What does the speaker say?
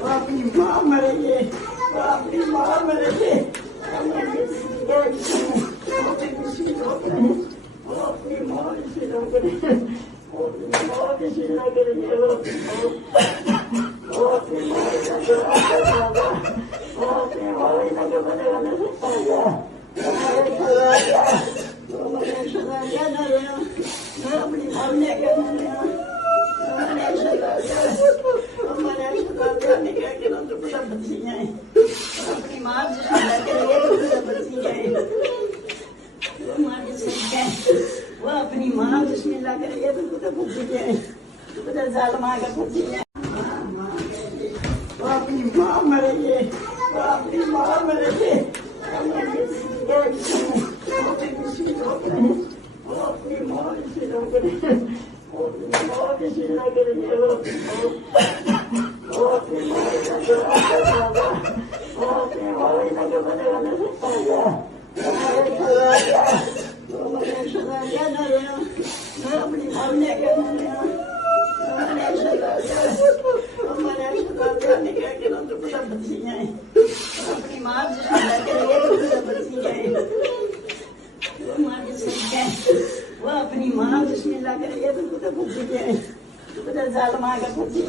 वो अपनी माँ मरेगी, वो अपनी माँ मरेगी, वो अपनी माँ इसी लोग करेंगे, वो अपनी माँ इसी लोग करेंगे, वो अपनी माँ वो अपनी माँ इनके बनेगा नहीं सकता, वो मैंने सदा क्या ना लेना, मैं अपनी माँ ने क्या ना लेना, मैंने सदा क्या नहीं क्या कि ना तो पूरा बच्ची है, अपनी माँ जिसने करेंगे तो पूरा बच्ची है, वो माँ जिसने वो अपनी माँ बिस्मिल्लाह करेंगे तो पूरा बच्ची है, पूरा जालमा का बच्ची है, वो अपनी माँ मरेगी, वो अपनी माँ मरेगी, वो अपनी माँ इसी लोग करेंगे, वो अपनी माँ इसी लोग करेंगे, वो अपनी माँ इनके बनेगा नहीं सकता, वो मैंने सदा क्या ना लेना, मैं अपनी माँ ने क्या ना लेना, मैंने सदा क्या नहीं क्या कि ना तो पूरा बच्ची है, अपनी माँ जिसने करेंगे तो पूरा बच्ची है, वो माँ जिसने वो अपनी माँ बिस्मिल्लाह करेंगे तो पूरा बच्ची है, पूरा जालमा का बच्ची है।